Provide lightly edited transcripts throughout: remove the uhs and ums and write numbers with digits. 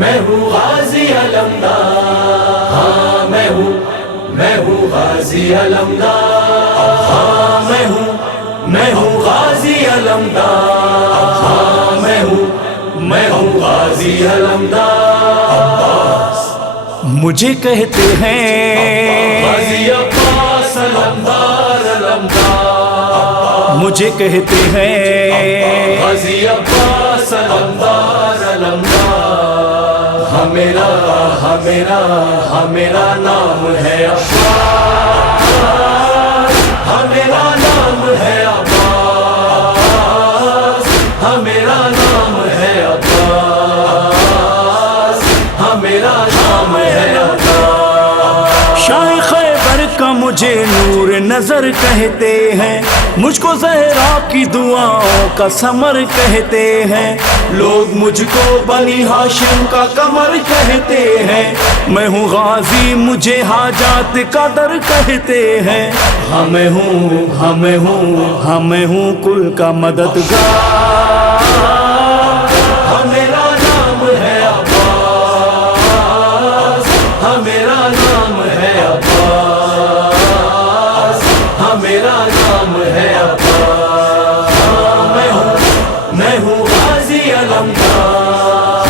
میں ہوں غازی علمدار، ہاں میں ہوں غازی علمدار، ہاں میں ہوں غازی علمدار، ہاں میں ہوں غازی علمدار۔ مجھے کہتے ہیں غازی عباس علمدار علمدار، مجھے کہتے ہیں غازی عباس علمدار علمدار، ہمیرا نام ہے عباس، ہمیرا نام ہے عباس، ہمیرا نام ہے عباس، ہمیرا نام ہے عباس۔ شاہ خیبر کا مجھے نور نظر کہتے ہیں، مجھ کو زہرا کی دعاؤں کا ثمر کہتے ہیں، لوگ مجھ کو بنی ہاشم کا قمر کہتے ہیں، میں ہوں غازی مجھے حاجات کا در کہتے ہیں، ہمیں ہوں کل کا مددگار، ہمیرا نام ہے عباس، ہمیرا نام ہے عباس، ہمیرا نام ہے عباس۔ میں ہوں غازی علمدار،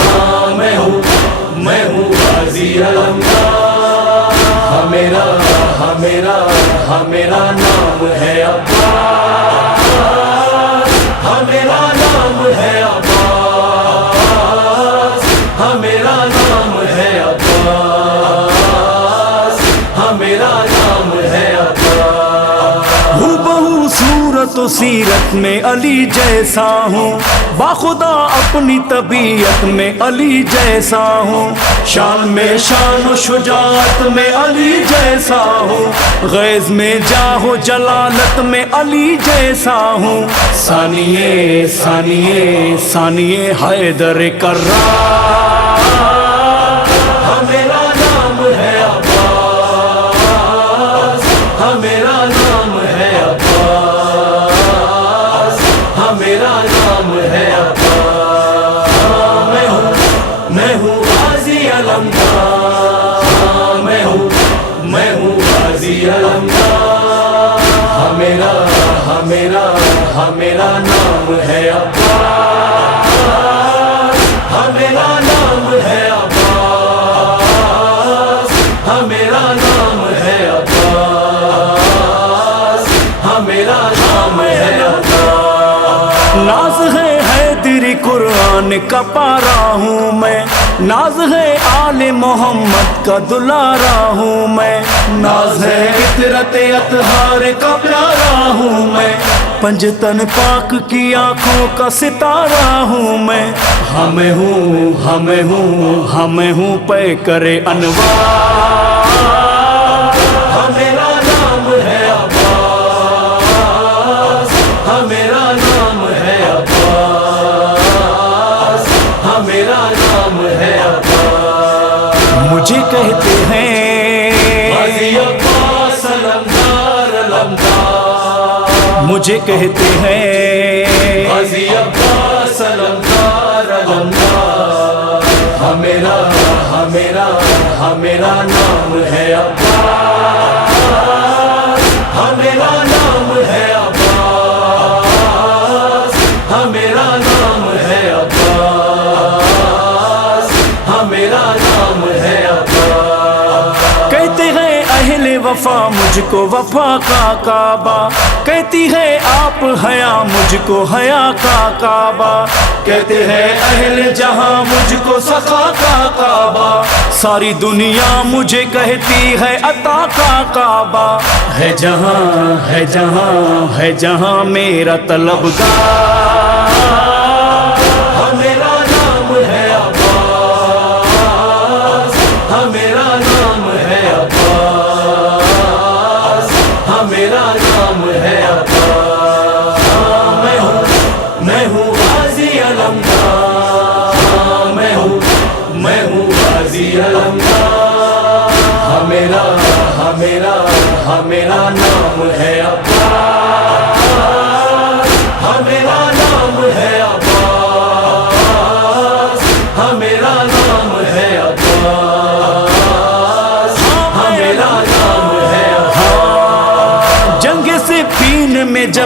میں ہوں غازی علمدار، ہمیرا نام ہے عباس، ہمیرا نام ہے عباس، ہمیرا نام ہے عباس، ہمیرا نام ہے عباس۔ ہوں بہو صورت و سیرت میں علی جیسا ہوں، باخدا اپنی طبیعت میں علی جیسا ہوں، شان میں شان و شجاعت میں علی جیسا ہوں، غیظ میں جاہ و جلالت میں علی جیسا ہوں، ثانیے حیدر کرار، ہمیرا نام ہے عباس، ہمیرا نام ہے عباس، ہمیرا نام ہے عباس۔ میں ہوں غازی علمدار، میں ہوں غازی علمدار، ہمیرا نام ہے عباس، ہمیرا نام ہے عباس، ہمیرا نام ہے عباس، ہمیرا نام ہے عباس۔ ناز ہے حیدری قرآن کا پارا ہوں میں، ناز ہے آل محمد کا دلارا ہوں میں، ناز ہے عطرت اطہار کا پیارا ہوں میں، پنجتن پاک کی آنکھوں کا ستارہ ہوں میں، ہمیں ہوں پے کرے انوار، ہمیرا نام ہے عباس، ہمیرا نام ہے عباس، ہمیرا نام ہے عباس۔ مجھے کہتے ہیں غازی عباس علمدار علمدار، مجھے کہتے ہیں غازی عباس علمدار علمدار، ہمیرا نام ہے عباس، ہمیرا نام ہے عباس، ہمیرا نام ہے عباس، ہمیرا نام ہے عباس۔ کہتے ہیں اہل وفا مجھ کو وفا کا کعبہ، کہتی ہے آپ حیا مجھ کو حیا کا کعبہ، کہتے ہیں اہل جہاں مجھ کو سخا کا کعبہ، ساری دنیا مجھے کہتی ہے عطا کا کعبہ، ہے جہاں میرا طلبگار، ہمیرا نام ہے عباس، ہمیرا نام ہے عباس، ہمیرا نام ہے عباس۔ میں ہوں غازی علمدار، میں ہوں غازی علمدار، ہمیرا نام ہے عباس، ہمیرا نام ہے